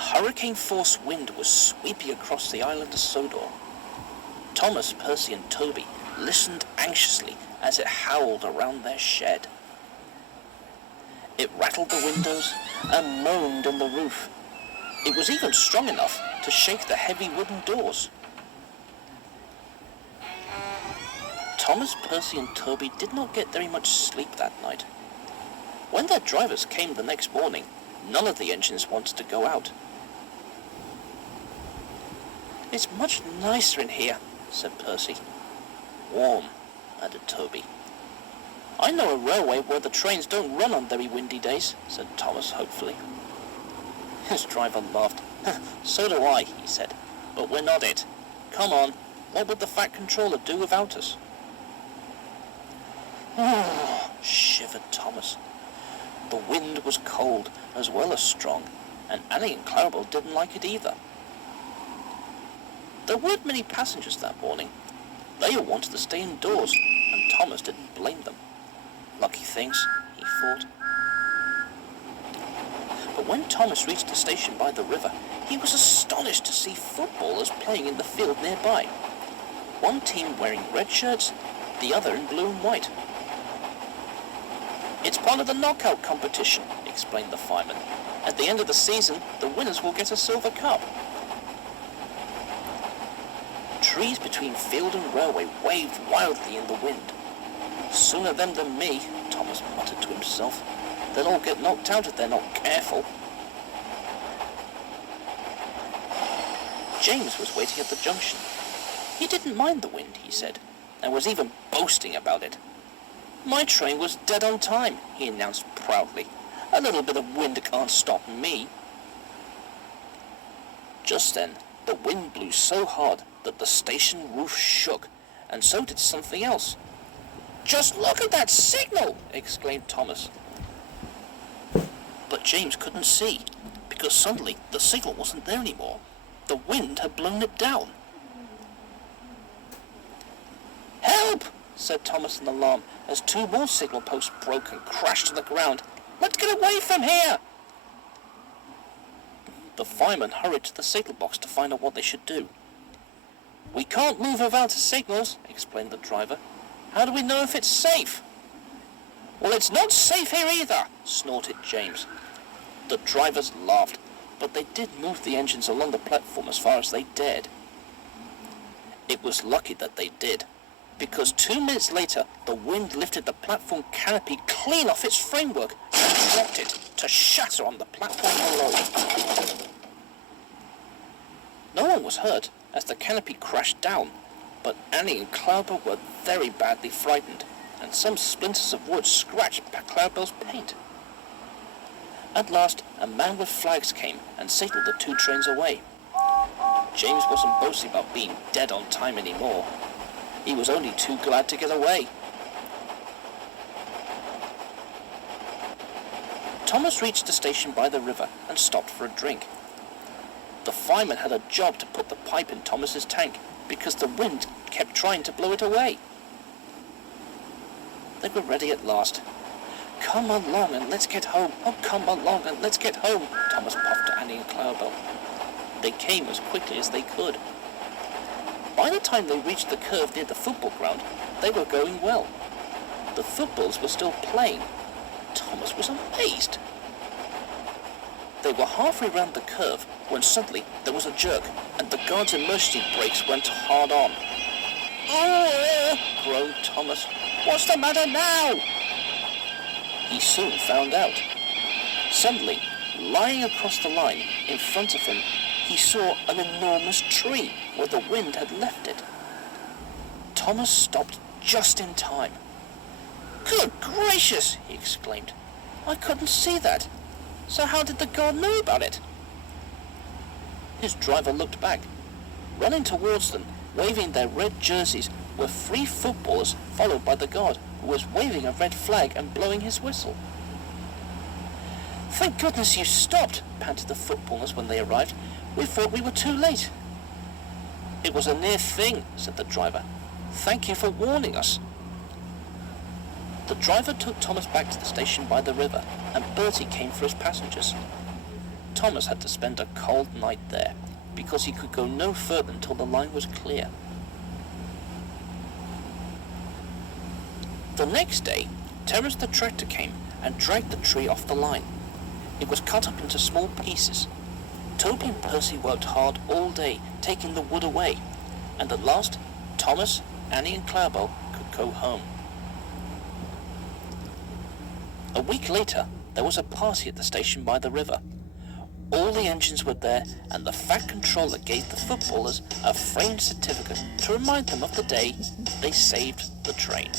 hurricane-force wind was sweeping across the island of Sodor. Thomas, Percy and Toby listened anxiously as it howled around their shed. It rattled the windows and moaned on the roof. It was even strong enough to shake the heavy wooden doors. Thomas, Percy and Toby did not get very much sleep that night. When their drivers came the next morning, none of the engines wanted to go out. "It's much nicer in here," said Percy. "Warm," added Toby. "I know a railway where the trains don't run on very windy days," said Thomas hopefully. His driver laughed. "So do I," he said, "but we're not it. Come on, what would the Fat Controller do without us?" "Oh," shivered Thomas. The wind was cold as well as strong, and Annie and Clarabel didn't like it either. There weren't many passengers that morning. They all wanted to stay indoors, and Thomas didn't blame them. Lucky things, he thought. But when Thomas reached the station by the river, he was astonished to see footballers playing in the field nearby. One team wearing red shirts, the other in blue and white. "It's part of the knockout competition," explained the fireman. "At the end of the season, the winners will get a silver cup." Trees between field and railway waved wildly in the wind. "Sooner them than me," Thomas muttered to himself. "They'll all get knocked out if they're not careful." James was waiting at the junction. He didn't mind the wind, he said, and was even boasting about it. "My train was dead on time," he announced proudly. "A little bit of wind can't stop me." Just then, the wind blew so hard that the station roof shook, and so did something else. "Just look at that signal!" exclaimed Thomas. But James couldn't see, because suddenly the signal wasn't there anymore. The wind had blown it down. "Help!" said Thomas in alarm, as two more signal posts broke and crashed to the ground. "Let's get away from here!" The fireman hurried to the signal box to find out what they should do. "We can't move without the signals," explained the driver. "How do we know if it's safe?" "Well, it's not safe here either," snorted James. The drivers laughed, but they did move the engines along the platform as far as they dared. It was lucky that they did, because 2 minutes later the wind lifted the platform canopy clean off its framework and dropped it to shatter on the platform below. No one was hurt as the canopy crashed down, but Annie and Clarabel were very badly frightened, and some splinters of wood scratched Clarabel's paint. At last, a man with flags came and signaled the two trains away. James wasn't boasting about being dead on time anymore. He was only too glad to get away. Thomas reached the station by the river and stopped for a drink. The fireman had a job to put the pipe in Thomas's tank because the wind kept trying to blow it away. They were ready at last. "Come along and let's get home. Oh, come along and let's get home," Thomas puffed to Annie and Clarabel. They came as quickly as they could. By the time they reached the curve near the football ground, they were going well. The footballs were still playing. Thomas was amazed. They were halfway round the curve when suddenly there was a jerk, and the guard's emergency brakes went hard on. "Oh!" groaned Thomas. "What's the matter now?" He soon found out. Suddenly, lying across the line in front of him, he saw an enormous tree where the wind had left it. Thomas stopped just in time. "Good gracious!" he exclaimed. "I couldn't see that. So how did the guard know about it?" His driver looked back. Running towards them, waving their red jerseys, were 3 footballers, followed by the guard, who was waving a red flag and blowing his whistle. "Thank goodness you stopped," panted the footballers when they arrived. "We thought we were too late." "It was a near thing," said the driver. "Thank you for warning us." The driver took Thomas back to the station by the river, and Bertie came for his passengers. Thomas had to spend a cold night there, because he could go no further until the line was clear. The next day, Terence the tractor came and dragged the tree off the line. It was cut up into small pieces. Toby and Percy worked hard all day, taking the wood away, and at last, Thomas, Annie and Clarabel could go home. A week later, there was a party at the station by the river. All the engines were there, and the Fat Controller gave the footballers a framed certificate to remind them of the day they saved the train.